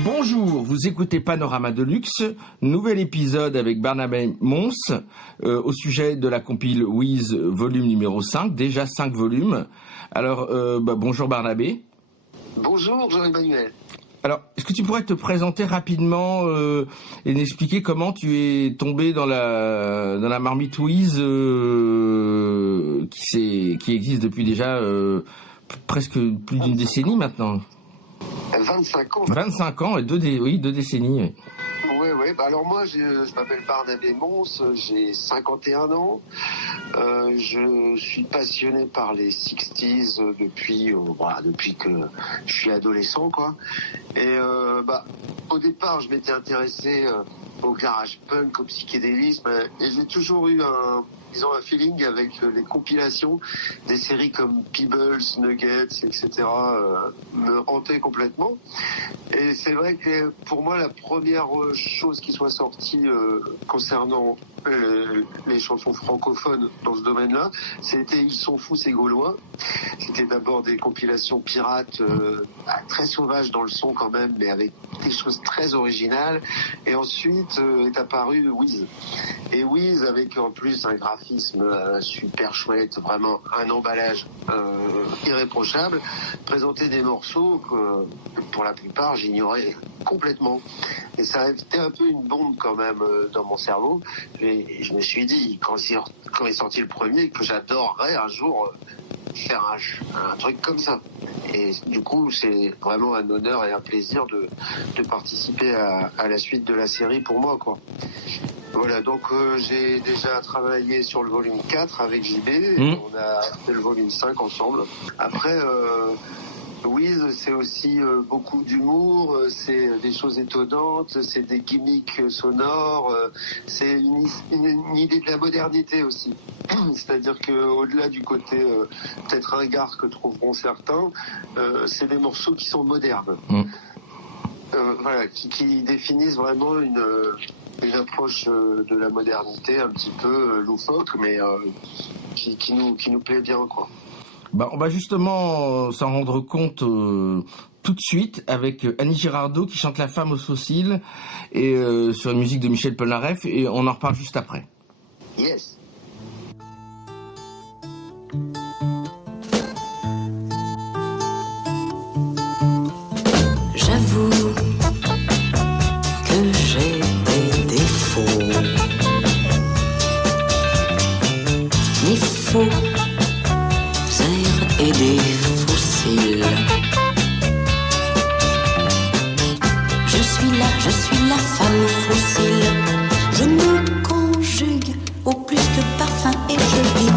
Bonjour, vous écoutez Panorama Deluxe, nouvel épisode avec Barnabé Mons au sujet de la compile Wiz volume numéro 5, déjà 5 volumes. Alors, bonjour Barnabé. Bonjour Jean-Emmanuel. Alors, est-ce que tu pourrais te présenter rapidement et m'expliquer comment tu es tombé dans la marmite Wiz qui existe depuis déjà presque plus d'une décennie maintenant. 25 ans. 25 ans et deux décennies. Oui. Bah alors moi, je m'appelle Barnabé Mons, j'ai 51 ans. Je suis passionné par les 60s depuis que je suis adolescent, quoi. Et au départ, je m'étais intéressé au garage punk, au psychédélisme, et j'ai toujours eu un feeling avec les compilations des séries comme Peebles, Nuggets, etc. Me hantaient complètement. Et c'est vrai que pour moi, la première chose qui soit sortie concernant les chansons francophones dans ce domaine-là, c'était Ils sont fous ces Gaulois. C'était d'abord des compilations pirates très sauvages dans le son quand même, mais avec des choses très originales. Et ensuite est apparu Wiz. Et Wiz avec en plus un graphisme super chouette, vraiment un emballage irréprochable, présentait des morceaux que pour la plupart j'ignorais complètement. Et ça a été un peu une bombe quand même dans mon cerveau. Et je me suis dit, quand est sorti le premier, que j'adorerais un jour faire un truc comme ça. Et du coup, c'est vraiment un honneur et un plaisir de participer à la suite de la série pour moi, quoi. Voilà, donc j'ai déjà travaillé sur le volume 4 avec JB, et on a fait le volume 5 ensemble. Après, Wiz, c'est aussi beaucoup d'humour, c'est des choses étonnantes, c'est des gimmicks sonores, c'est une idée de la modernité aussi. C'est-à-dire qu'au-delà du côté peut-être ringard que trouveront certains, c'est des morceaux qui sont modernes. Qui définissent vraiment une approche de la modernité un petit peu loufoque, mais qui nous plaît bien, quoi. On va justement s'en rendre compte tout de suite avec Annie Girardot qui chante La femme aux fossiles et sur une musique de Michel Polnareff, et on en reparle juste après. Yes. J'avoue que j'ai des défauts, des faux airs et des fossiles. Je suis la femme fossile. Je me conjugue au plus que parfum et je vis.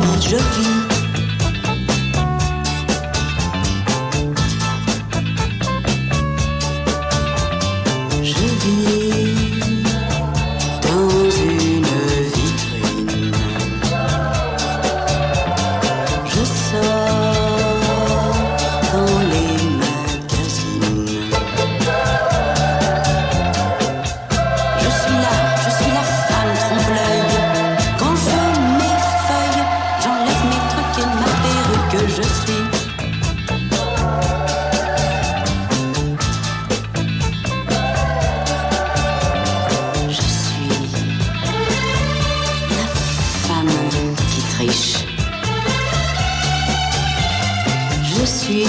Je suis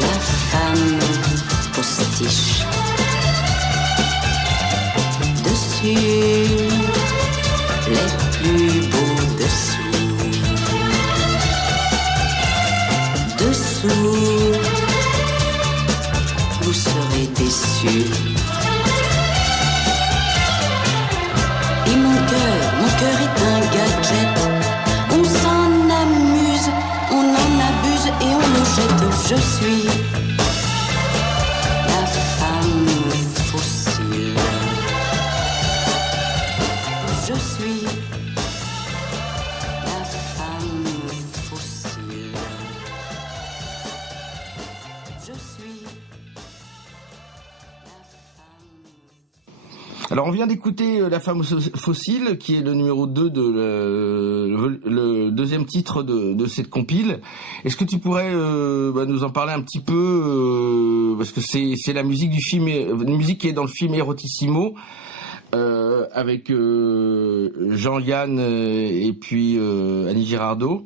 la femme postiche. Dessus les plus beaux dessous. Dessous, vous serez déçus. Et mon cœur est un gadget. On s'en amuse, on en abuse et on le jette. Je suis la femme fossile. Je suis la femme fossile. Je suis la femme. Alors on vient d'écouter La Femme Fossile, qui est le numéro 2 de le deuxième titre de cette compile. Est-ce que tu pourrais nous en parler un petit peu, parce que c'est la musique du film, une musique qui est dans le film Erotissimo, avec Jean-Yann et puis Annie Girardot.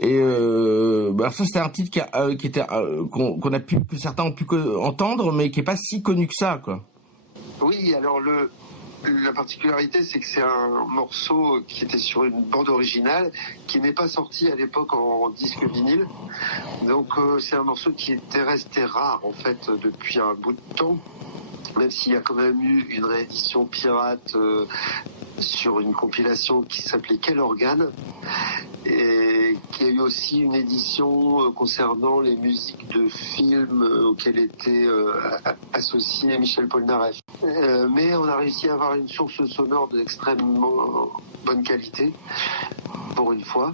Et alors ça c'était un titre qui était que certains ont pu entendre, mais qui est pas si connu que ça, quoi. Oui, alors la particularité, c'est que c'est un morceau qui était sur une bande originale, qui n'est pas sorti à l'époque en disque vinyle. Donc c'est un morceau qui était resté rare en fait depuis un bout de temps, même s'il y a quand même eu une réédition pirate sur une compilation qui s'appelait Quel organe, et qui a eu aussi une édition concernant les musiques de films auxquelles était associé Michel Polnareff. Mais on a réussi à avoir une source sonore d'extrêmement bonne qualité, pour une fois.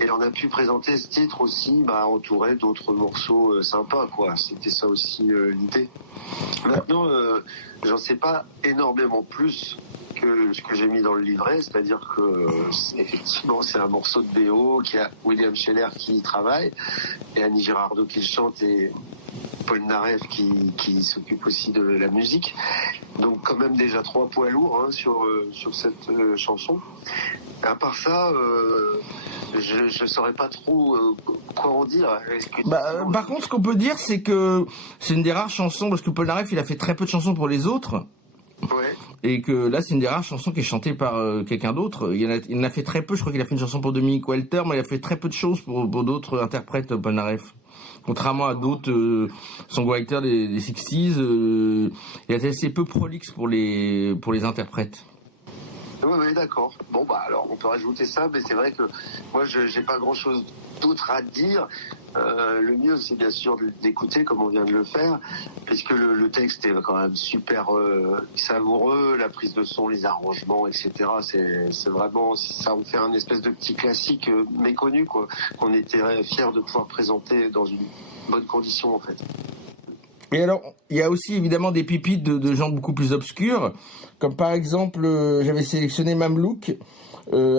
Et on a pu présenter ce titre aussi entouré d'autres morceaux sympas, quoi. C'était ça aussi l'idée. Maintenant, j'en sais pas énormément plus que ce que j'ai mis dans le livret, c'est-à-dire que effectivement c'est un morceau de BO qui a William Scheller qui y travaille et Annie Girardot qui le chante et Polnareff qui s'occupe aussi de la musique. Donc quand même déjà 3 poids lourds sur cette chanson. À part ça, je saurais pas trop quoi en dire. Par contre, ce qu'on peut dire, c'est que c'est une des rares chansons, parce que Polnareff il a fait très peu de chansons pour les autres. Ouais. Et que là, c'est une des rares chansons qui est chantée par quelqu'un d'autre. Il en a fait très peu. Je crois qu'il a fait une chanson pour Dominique Walter, mais il a fait très peu de choses pour d'autres interprètes, Polnareff. Contrairement à d'autres songwriters des 60s, il est assez peu prolixe pour les interprètes. Oui, d'accord. Bon, alors, on peut rajouter ça, mais c'est vrai que moi, j'ai pas grand-chose d'autre à dire. Le mieux, c'est bien sûr d'écouter, comme on vient de le faire, puisque le texte est quand même super savoureux, la prise de son, les arrangements, etc. C'est vraiment, ça en fait un espèce de petit classique méconnu, quoi, qu'on était fiers de pouvoir présenter dans une bonne condition, en fait. Et alors, il y a aussi évidemment des pépites de gens beaucoup plus obscurs, comme par exemple, j'avais sélectionné Mamelouk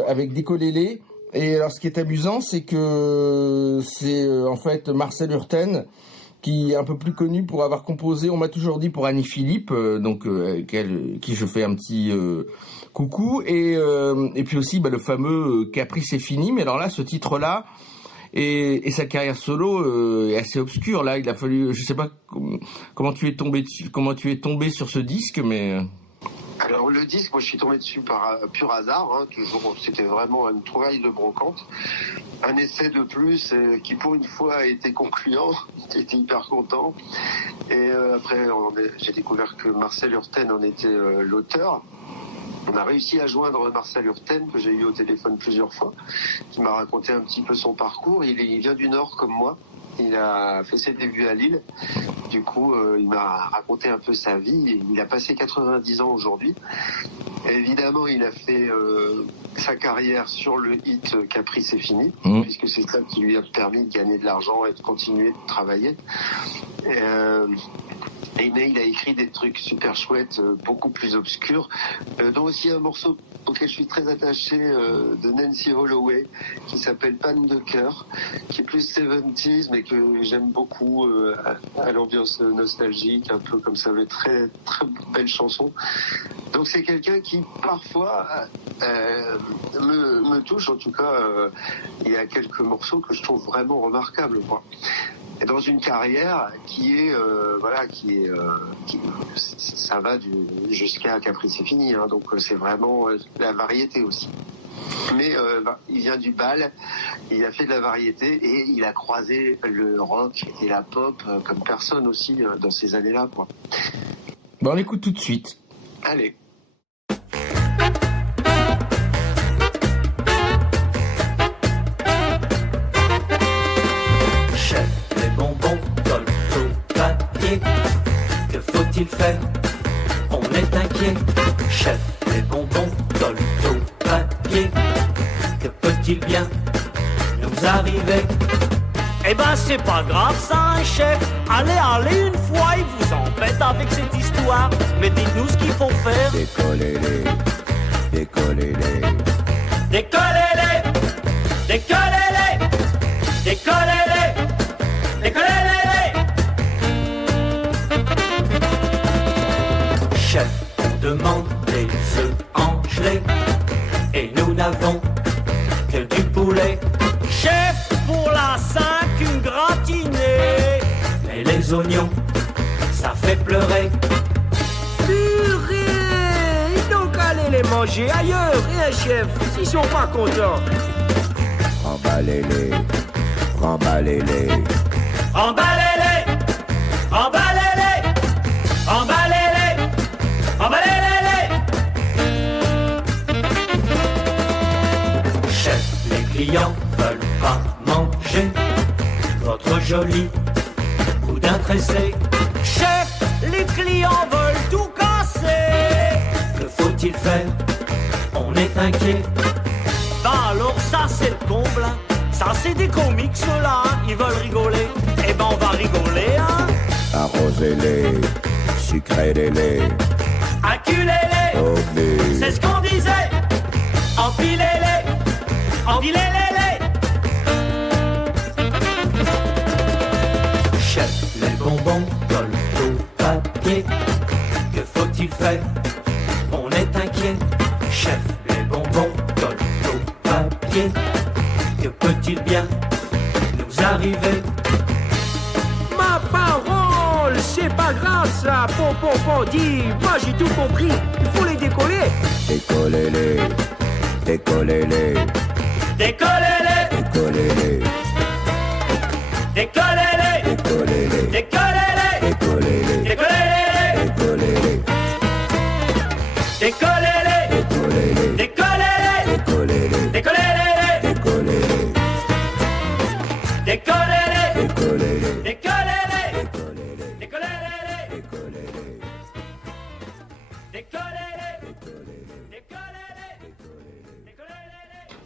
avec Décollé-les. Et alors, ce qui est amusant, c'est que c'est en fait Marcel Hurten, qui est un peu plus connu pour avoir composé, on m'a toujours dit, pour Annie Philippe, qui je fais un petit coucou, et puis aussi le fameux Caprice c'est fini. Mais alors là, ce titre-là, et sa carrière solo est assez obscure. Là, il a fallu, je sais pas comment tu es tombé sur ce disque, mais alors le disque, moi je suis tombé dessus par pur hasard, toujours, c'était vraiment une trouvaille de brocante, un essai de plus qui pour une fois a été concluant, j'étais hyper content, et après j'ai découvert que Marcel Hurten en était l'auteur. On a réussi à joindre Marcel Hurten, que j'ai eu au téléphone plusieurs fois, qui m'a raconté un petit peu son parcours. Il vient du Nord comme moi. Il a fait ses débuts à Lille. Du coup, il m'a raconté un peu sa vie. Il a passé 90 ans aujourd'hui. Et évidemment, il a fait sa carrière sur le hit Caprice c'est fini, puisque c'est ça qui lui a permis de gagner de l'argent et de continuer de travailler. Mais il a écrit des trucs super chouettes, beaucoup plus obscurs, dont aussi un morceau auquel je suis très attaché de Nancy Holloway, qui s'appelle Panne de cœur, qui est plus 70s, mais que j'aime beaucoup à l'ambiance nostalgique, un peu comme ça, une très très belle chanson. Donc c'est quelqu'un qui parfois me touche, en tout cas il y a quelques morceaux que je trouve vraiment remarquables, quoi. Et dans une carrière qui est ça va jusqu'à Caprice c'est fini, donc c'est vraiment la variété aussi. Mais il vient du bal, il a fait de la variété et il a croisé le rock et la pop comme personne aussi dans ces années-là, quoi. Bon, on l'écoute tout de suite. Allez. Que faut-il faire? On est inquiet. Chef, les bonbons, Dolto, papier. Que peut-il bien nous arriver? Eh ben c'est pas grave ça, hein, chef. Allez, une fois, il vous embête avec cette histoire. Mais dites-nous ce qu'il faut faire. Décollez-les, décollez-les. Décollez-les, décollez-les, décollez-les, décollez-les. Chef, on demande des œufs en gelée et nous n'avons que du poulet. Chef, pour la 5, une gratinée. Mais les oignons, ça fait pleurer. Purée! Donc allez les manger ailleurs, hein, chef, s'ils sont pas contents. Remballez-les, remballez-les. Emballez-les, emballez-les, emballez-les, emballez-les. Chef, les clients veulent pas manger votre joli boudin tressé. Chef, les clients veulent tout casser. Que faut-il faire? On est inquiet. Bah alors ça c'est le comble, hein. Ça c'est des comiques ceux-là, hein. Ils veulent rigoler. Eh ben on va rigoler, hein. Arrosez-les, sucrez-les, Acculez-les, au mur. c'est ce qu'on disait. Empilez-les, empilez-les. Chef, les bonbons collent au papier. Que faut-il faire? On est inquiet. Chef, les bonbons collent au papier. Que peut-il bien nous arriver? Ma parole, c'est pas grave ça, pom, dis, moi j'ai tout compris, il faut les décoller. Décollez-les, décollez-les, Décollez-les, décollez-les, décollez-les, décollez-les, décollez-les, décollez-les, décollez-les, décollez-les, décollez-les, décollez-les, décollez-les, décollez-les, décollez-les, décollez-les, décollez-les, décollez-les, décollez-les, décollez-les,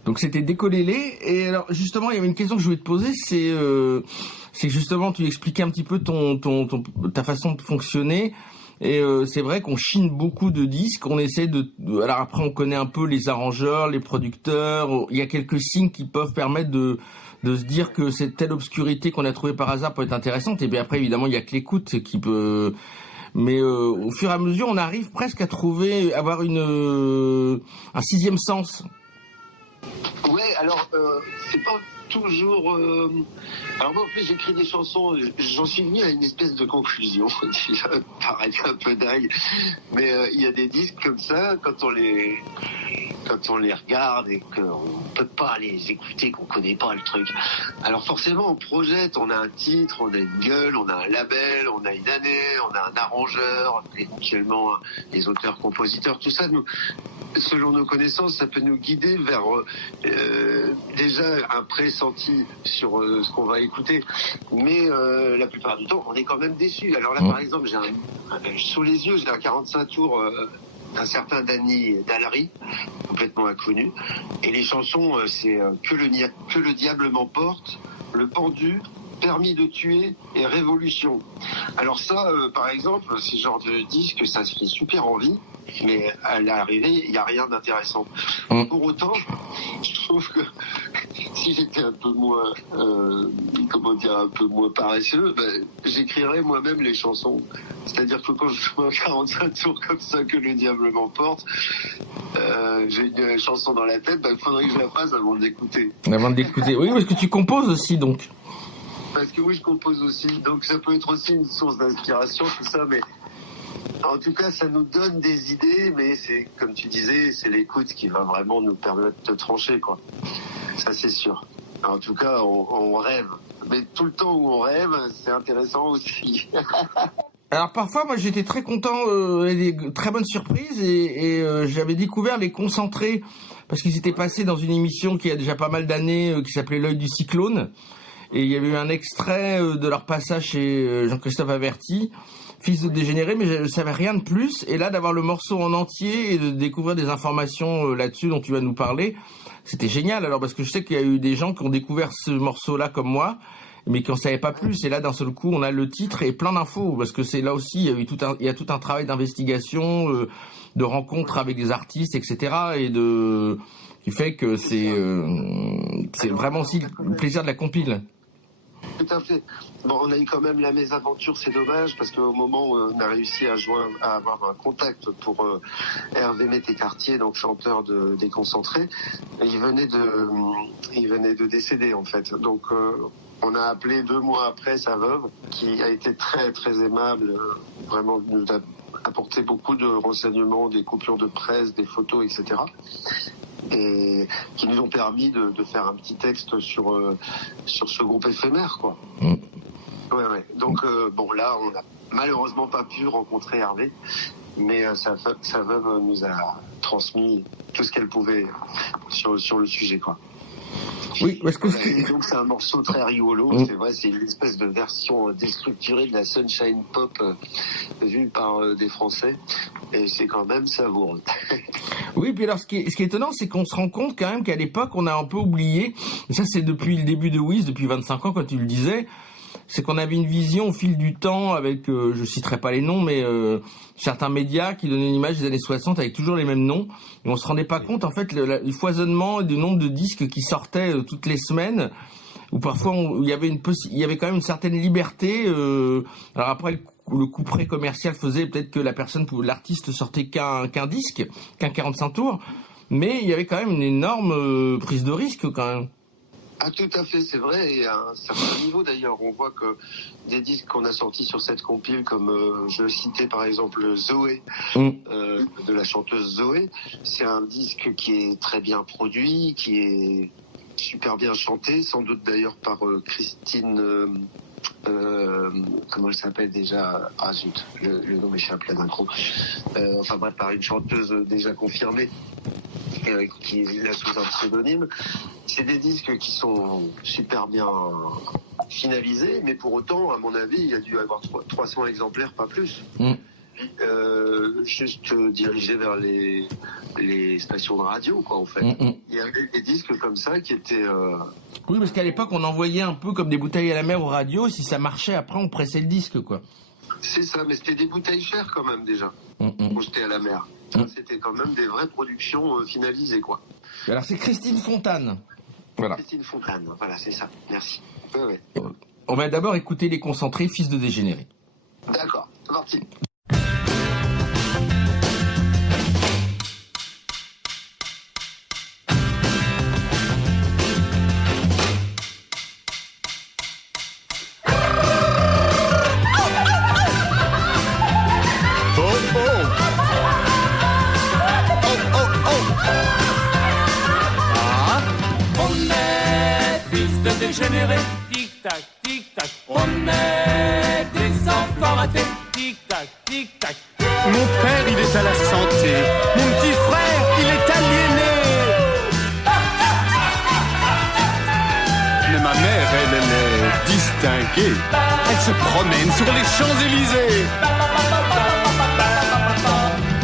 Donc c'était décollez-les. Et alors justement, il y avait une question que je voulais te poser, c'est justement tu expliquais un petit peu ta façon de fonctionner. Et c'est vrai qu'on chine beaucoup de disques, on essaie alors après on connaît un peu les arrangeurs, les producteurs, il y a quelques signes qui peuvent permettre de se dire que cette telle obscurité qu'on a trouvée par hasard peut être intéressante. Et bien après évidemment il y a que l'écoute qui peut. Mais au fur et à mesure on arrive presque à avoir un sixième sens. Ouais, alors c'est pas toujours. Alors moi en plus j'écris des chansons, j'en suis venu à une espèce de conclusion, qui va paraître un peu dingue, mais il y a des disques comme ça, quand on les regarde et qu'on peut pas les écouter, qu'on connaît pas le truc. Alors forcément on projette, on a un titre, on a une gueule, on a un label, on a une année, on a un arrangeur, éventuellement les auteurs-compositeurs, tout ça nous, selon nos connaissances, ça peut nous guider vers déjà un pressenti sur ce qu'on va écouter, mais la plupart du temps on est quand même déçus. Alors là par exemple j'ai sous les yeux j'ai un 45 tours d'un certain Danny Dallery, complètement inconnu, et les chansons c'est que le diable m'emporte, Le pendu, Permis de tuer et Révolution. Alors ça par exemple, ce genre de disque ça se fait super envie, mais à l'arrivée il n'y a rien d'intéressant. Pour autant je trouve que si j'étais un peu moins un peu moins paresseux, j'écrirais moi-même les chansons. C'est-à-dire que quand je fais un 45 tours comme ça, que le diable m'emporte, j'ai une chanson dans la tête, il faudrait que je la fasse avant d'écouter. Avant d'écouter. Oui, parce que tu composes aussi donc. Parce que oui, je compose aussi, donc ça peut être aussi une source d'inspiration, tout ça, mais en tout cas, ça nous donne des idées, mais c'est, comme tu disais, c'est l'écoute qui va vraiment nous permettre de trancher, quoi. Ça, c'est sûr. En tout cas, on rêve. Mais tout le temps où on rêve, c'est intéressant aussi. Alors parfois, moi, j'étais très content, des très bonnes surprises, et j'avais découvert les concentrés, parce qu'ils étaient passés dans une émission qui a déjà pas mal d'années, qui s'appelait L'œil du cyclone, et il y avait eu un extrait de leur passage chez Jean-Christophe Averty, Fils de dégénéré, mais je ne savais rien de plus. Et là, d'avoir le morceau en entier et de découvrir des informations là-dessus dont tu vas nous parler, c'était génial. Alors, parce que je sais qu'il y a eu des gens qui ont découvert ce morceau-là comme moi. mais qui en savait pas plus. Et là, d'un seul coup, on a le titre et plein d'infos, parce que c'est là aussi, il y a tout un travail d'investigation, de rencontres avec des artistes, etc. Et qui fait que c'est vraiment aussi le plaisir de la compile. Tout à fait. Bon, on a eu quand même la mésaventure, c'est dommage, parce qu'au moment où on a réussi à avoir un contact pour Hervé Métécartier, donc chanteur de Déconcentré, il venait de décéder en fait. Donc on a appelé 2 mois après sa veuve, qui a été très très aimable, vraiment nous a apporté beaucoup de renseignements, des coupures de presse, des photos, etc. Et qui nous ont permis de faire un petit texte sur ce groupe éphémère, quoi. Ouais. Donc bon, là, on n'a malheureusement pas pu rencontrer Hervé, mais sa veuve nous a transmis tout ce qu'elle pouvait sur le sujet, quoi. Oui, parce que et donc c'est un morceau très rigolo, c'est vrai, c'est une espèce de version déstructurée de la Sunshine Pop vue par des Français, et c'est quand même savoureux. Oui, puis alors ce qui est étonnant, c'est qu'on se rend compte quand même qu'à l'époque, on a un peu oublié, et ça c'est depuis le début de Wiz, depuis 25 ans, quand tu le disais, c'est qu'on avait une vision au fil du temps avec, je citerai pas les noms, mais certains médias qui donnaient une image des années 60 avec toujours les mêmes noms, et on se rendait pas compte en fait le foisonnement du nombre de disques qui sortaient toutes les semaines, où parfois il y avait quand même une certaine liberté. Alors après le couperet commercial faisait peut-être que l'artiste sortait qu'un disque, qu'un 45 tours, mais il y avait quand même une énorme prise de risque quand même. Ah, tout à fait, c'est vrai, et à un certain niveau d'ailleurs. On voit que des disques qu'on a sortis sur cette compile, comme je citais par exemple Zoé, de la chanteuse Zoé, c'est un disque qui est très bien produit, qui est super bien chanté, sans doute d'ailleurs par Christine... comment elle s'appelle déjà? Ah zut, le nom m'échappe là d'un coup. Enfin bref, par une chanteuse déjà confirmée, qui est là sous un pseudonyme. C'est des disques qui sont super bien finalisés, mais pour autant, à mon avis, il y a dû y avoir 300 exemplaires, pas plus. Juste dirigés vers les stations de radio, quoi, en fait. Il y avait des disques comme ça qui étaient... Oui, parce qu'à l'époque, on envoyait un peu comme des bouteilles à la mer aux radios, et si ça marchait, après, on pressait le disque, quoi. C'est ça, mais c'était des bouteilles chères quand même, déjà, quand j'étais à la mer. C'était quand même des vraies productions finalisées, quoi. Alors, c'est Christine Fontane. Voilà. Christine Fontane, voilà, c'est ça. Merci. Ouais. On va d'abord écouter Les Concentrés, Fils de dégénérés. D'accord, c'est parti. Dégénéré, tic-tac, tic-tac, on est des enfants ratés, tic-tac, tic-tac. Mon père, il est à la santé, mon petit frère, il est aliéné. Mais ma mère, elle est distinguée, elle se promène sur les Champs-Élysées.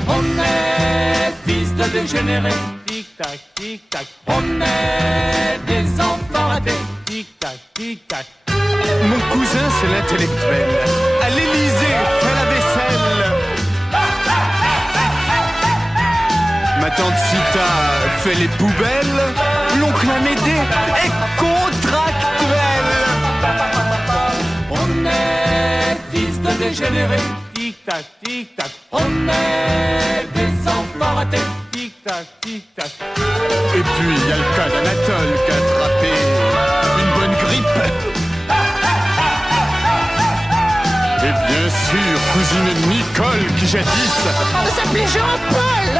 On est fils de dégénérés, tic-tac, tic-tac, on est des enfants ratés. Tic-tac, tic-tac. Mon cousin, c'est l'intellectuel. À l'Élysée, fait la vaisselle. Ma tante Sita fait les poubelles. L'oncle Amédée est contractuel. On est fils de dégénérés. Tic-tac, tic-tac. On est des enfants ratés. Tic-tac, tic-tac. Et puis, il y a le cas d'Anatole qui a attrapé une bonne grippe. Et bien sûr, cousine Nicole qui jadis s'appelait Jean-Paul.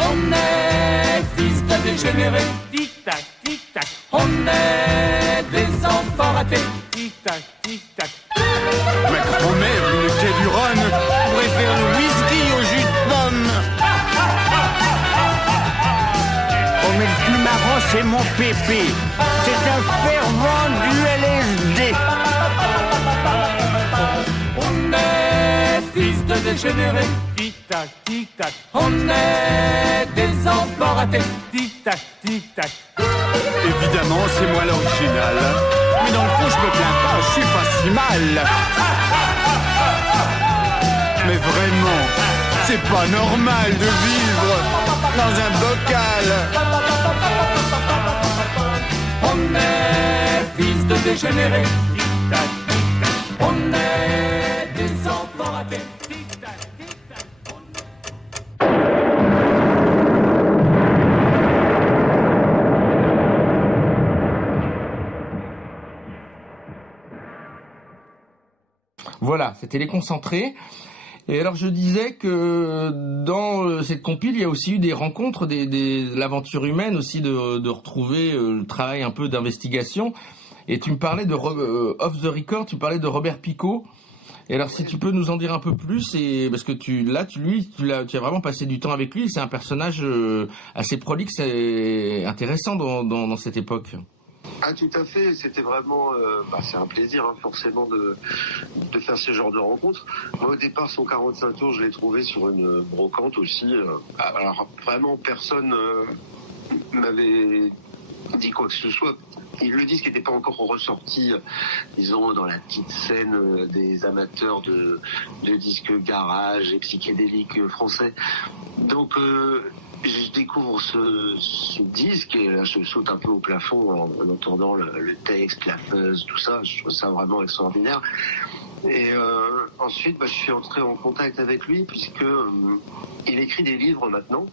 On est fils de dégénérés. Tic-tac, tic-tac. On est des enfants ratés. Tic-tac, tic-tac. Ma grand-mère, une quai du Rhône, préfère le whisky au jus de pomme. Oh mais le plus marrant c'est mon pépé. C'est un fervent du LSD. On est fils de dégénérés. Tic-tac, tic-tac. On est des enfants ratés. Tic-tac. tic-tac, tic-tac. Évidemment, c'est moi l'original. Mais dans le fond, je me plains pas, je suis pas si mal. Mais vraiment, c'est pas normal de vivre dans un bocal. On est fils de dégénérés, tic-tac, tic-tac. On est des enfants ratés, tic-tac, tic-tac. Voilà, c'était les concentrés. Et alors je disais que dans cette compile, il y a aussi eu des rencontres, l'aventure humaine aussi, de retrouver le travail un peu d'investigation. Et tu me parlais de off the record, tu parlais de Robert Picot. Et alors si tu peux nous en dire un peu plus, et parce que tu as vraiment passé du temps avec lui. C'est un personnage assez prolixe et intéressant dans cette époque. Ah, tout à fait, c'était vraiment c'est un plaisir forcément de faire ce genre de rencontres. Moi au départ son 45 tours je l'ai trouvé sur une brocante aussi. Alors vraiment personne m'avait dit quoi que ce soit. Le disque n'était pas encore ressorti, disons, dans la petite scène des amateurs de disques garage et psychédéliques français. Donc je découvre ce disque et là je saute un peu au plafond en entendant le texte, la fuzz, tout ça. Je trouve ça vraiment extraordinaire. Et ensuite, je suis entré en contact avec lui puisque il écrit des livres maintenant.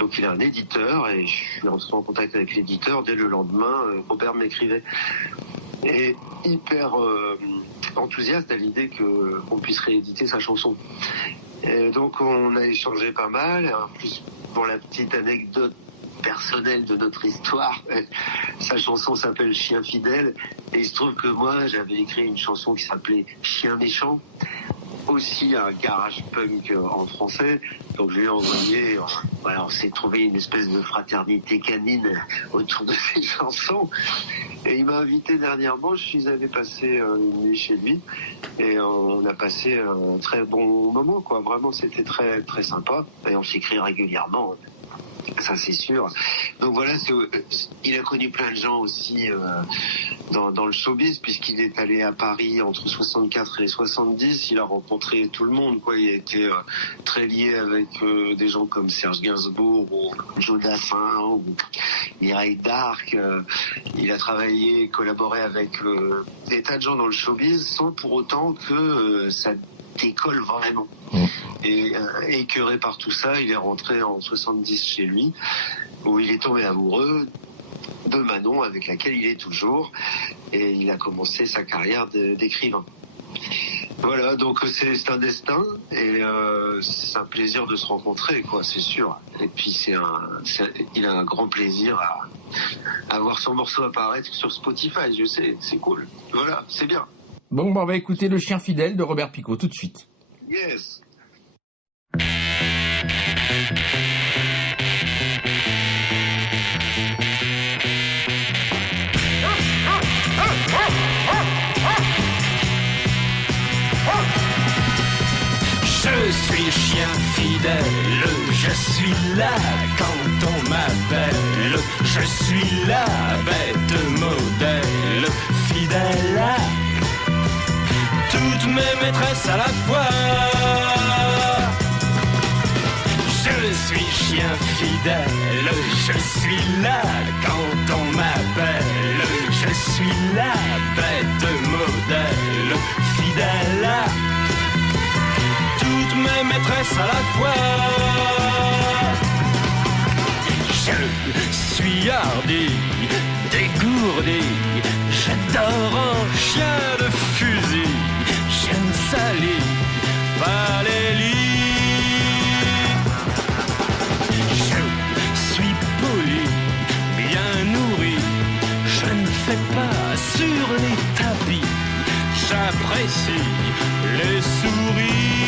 Donc il est un éditeur et je suis entré en contact avec l'éditeur. Dès le lendemain, Robert m'écrivait. Et hyper enthousiaste à l'idée qu'on puisse rééditer sa chanson. Et donc on a échangé pas mal. En plus, pour la petite anecdote personnelle de notre histoire, sa chanson s'appelle Chien fidèle et il se trouve que moi j'avais écrit une chanson qui s'appelait Chien méchant, aussi un garage punk en français. Donc je lui ai envoyé, voilà, on s'est trouvé une espèce de fraternité canine autour de ces chansons et il m'a invité dernièrement. Je suis allé passer une nuit chez lui et on a passé un très bon moment, quoi. Vraiment c'était très très sympa et on s'écrit régulièrement. Ça c'est sûr. Donc voilà, il a connu plein de gens aussi dans le showbiz puisqu'il est allé à Paris entre 64 et 70. Il a rencontré tout le monde, quoi. Il a été très lié avec des gens comme Serge Gainsbourg ou Joe Dassin ou Mireille Darc. Il a travaillé, collaboré avec des tas de gens dans le showbiz sans pour autant que ça décolle vraiment. Et écœuré par tout ça, il est rentré en 70 chez lui, où il est tombé amoureux de Manon, avec laquelle il est toujours, et il a commencé sa carrière d'écrivain. Voilà, donc c'est un destin, et c'est un plaisir de se rencontrer, quoi, c'est sûr. Et puis il a un grand plaisir à voir son morceau apparaître sur Spotify, je sais, c'est cool. Voilà, c'est bien. Bon, on va écouter Le Chien fidèle de Robert Picot tout de suite. Yes. Je suis chien fidèle, je suis là quand on m'appelle. Je suis la bête modèle, fidèle à toutes mes maîtresses à la fois. Je suis chien fidèle, je suis là quand on m'appelle. Je suis la bête modèle, fidèle à toutes mes maîtresses à la fois. Je suis hardi, dégourdi, j'adore un chien de fusil. Je ne salis pas les lits. Je suis poli, bien nourri. Je ne fais pas sur les tapis. J'apprécie les souris.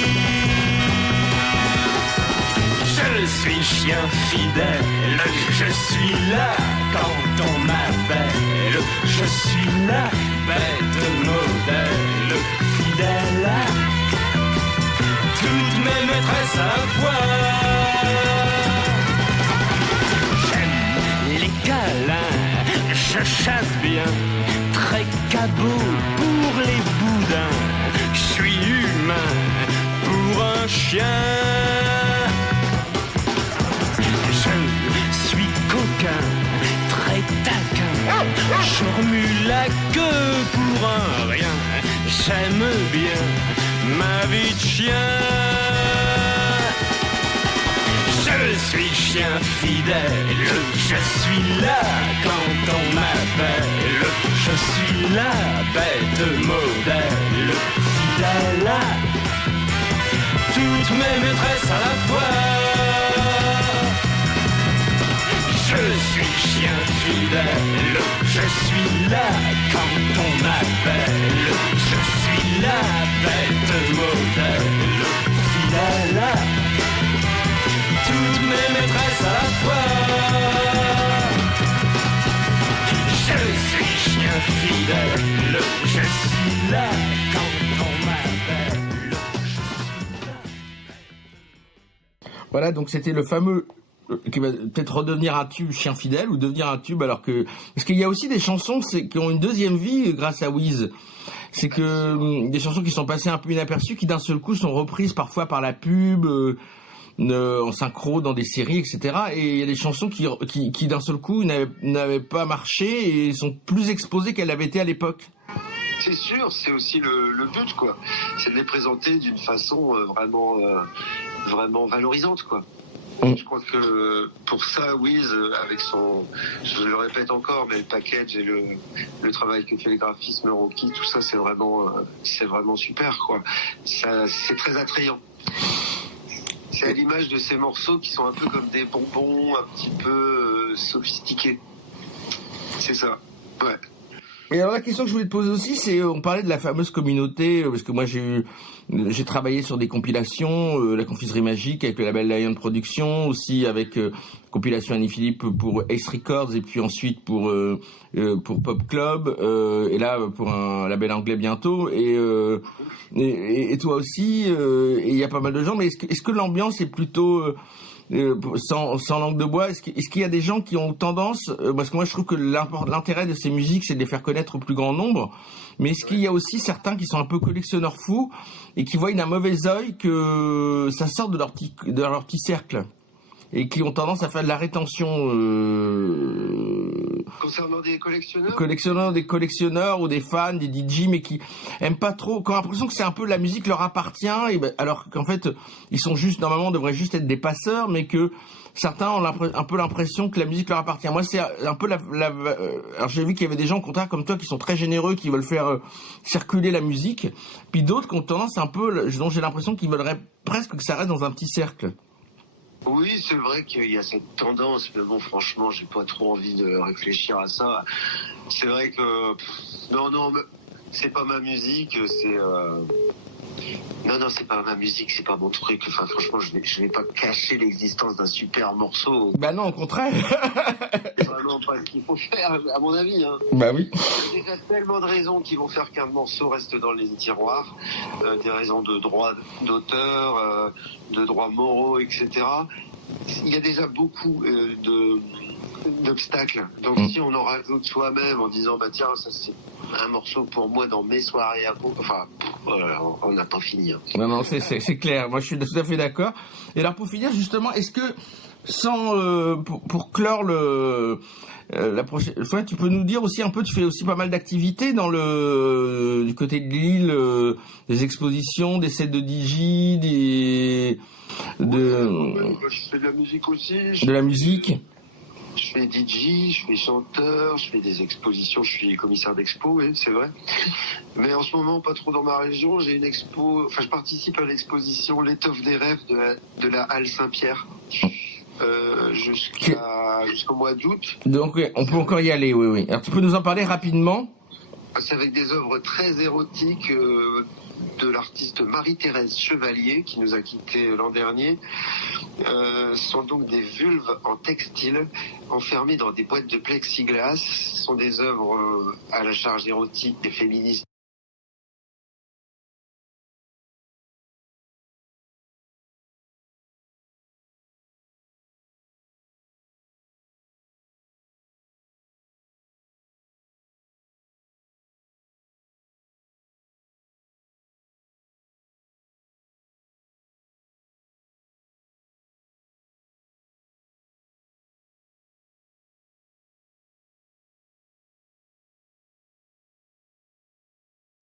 Je suis chien fidèle, je suis là quand on m'appelle. Je suis la bête modèle, fidèle à toutes mes maîtresses à la fois. J'aime je chasse bien, très cabot pour les boudins. Je suis humain pour un chien. Je suis coquin, très taquin. Je remue la queue pour un rien. J'aime bien ma vie de chien. Je suis chien fidèle, je suis là quand on m'appelle. Je suis la bête modèle, fidèle à toutes mes maîtresses à la fois. Je suis chien fidèle, je suis là quand on m'appelle. Je suis la bête modèle, fidèle à toutes mes maîtresses à la fois. Je suis chien fidèle, je suis là quand on m'appelle. Voilà, donc c'était le fameux qui va peut-être redevenir un tube, Chien fidèle, ou devenir un tube, alors que... Parce qu'il y a aussi des chansons qui ont une deuxième vie grâce à Wiz. C'est que des chansons qui sont passées un peu inaperçues, qui d'un seul coup sont reprises parfois par la pub, en synchro dans des séries, etc. Et il y a des chansons qui d'un seul coup n'avaient pas marché et sont plus exposées qu'elles l'avaient été à l'époque. C'est sûr, c'est aussi le but, quoi. C'est de les présenter d'une façon vraiment valorisante, quoi. Je crois que pour ça, Wiz, avec son, je le répète encore, mais le package et le travail que fait le graphisme, Rocky, tout ça, c'est vraiment super, quoi. Ça, c'est très attrayant. C'est à l'image de ces morceaux qui sont un peu comme des bonbons, un petit peu sophistiqués. C'est ça, ouais. Et alors la question que je voulais te poser aussi, c'est, on parlait de la fameuse communauté, parce que moi j'ai travaillé sur des compilations, la Confiserie Magique avec le label Lion Productions, aussi avec compilation Annie Philippe pour Ace Records, et puis ensuite pour Pop Club, et là pour un label anglais bientôt, et toi aussi, et il y a pas mal de gens, mais est-ce que l'ambiance est plutôt... sans langue de bois, est-ce qu'il y a des gens qui ont tendance, parce que moi je trouve que l'intérêt de ces musiques c'est de les faire connaître au plus grand nombre, mais est-ce qu'il y a aussi certains qui sont un peu collectionneurs fous et qui voient d'un mauvais œil que ça sort de leur petit cercle et qui ont tendance à faire de la rétention concernant des des collectionneurs ou des fans, des DJ, mais qui aiment pas trop, qui ont l'impression que c'est un peu la musique leur appartient, alors qu'en fait ils sont juste, normalement devraient juste être des passeurs, mais que certains ont un peu l'impression que la musique leur appartient. Moi c'est un peu alors j'ai vu qu'il y avait des gens au contraire comme toi qui sont très généreux, qui veulent faire circuler la musique, puis d'autres qui ont tendance un peu, dont j'ai l'impression qu'ils veulent presque que ça reste dans un petit cercle. Oui, c'est vrai qu'il y a cette tendance, mais bon, franchement, j'ai pas trop envie de réfléchir à ça. C'est vrai que non, c'est pas ma musique, c'est non, c'est pas ma musique, c'est pas mon truc. Enfin, franchement, je vais pas cacher l'existence d'un super morceau. Bah non, au contraire. C'est vraiment pas ce qu'il faut faire, à mon avis. Hein. Bah oui. Il y a déjà tellement de raisons qui vont faire qu'un morceau reste dans les tiroirs, des raisons de droits d'auteur, de droits moraux, etc. Il y a déjà beaucoup d'obstacles. Donc si on en rajoute soi-même en disant bah tiens, ça c'est un morceau pour moi dans mes soirées à peau, enfin on n'a pas fini. Hein. Non, c'est clair. Moi je suis tout à fait d'accord. Et alors pour finir justement, est-ce que pour clore la prochaine fois, tu peux nous dire aussi un peu, tu fais aussi pas mal d'activités dans du côté de Lille, des expositions, des sets de DJ, je fais de la musique aussi. De la musique. Je fais DJ, je fais chanteur, je fais des expositions, je suis commissaire d'expo, oui, c'est vrai. Mais en ce moment, pas trop dans ma région. J'ai une expo, je participe à l'exposition L'étoffe des rêves de la Halle Saint-Pierre. Jusqu'au mois d'août. Donc on peut encore y aller, oui. Alors tu peux nous en parler rapidement? C'est avec des œuvres très érotiques de l'artiste Marie-Thérèse Chevalier qui nous a quittés l'an dernier. Ce sont donc des vulves en textile enfermées dans des boîtes de plexiglas. Ce sont des œuvres à la charge érotique et féministe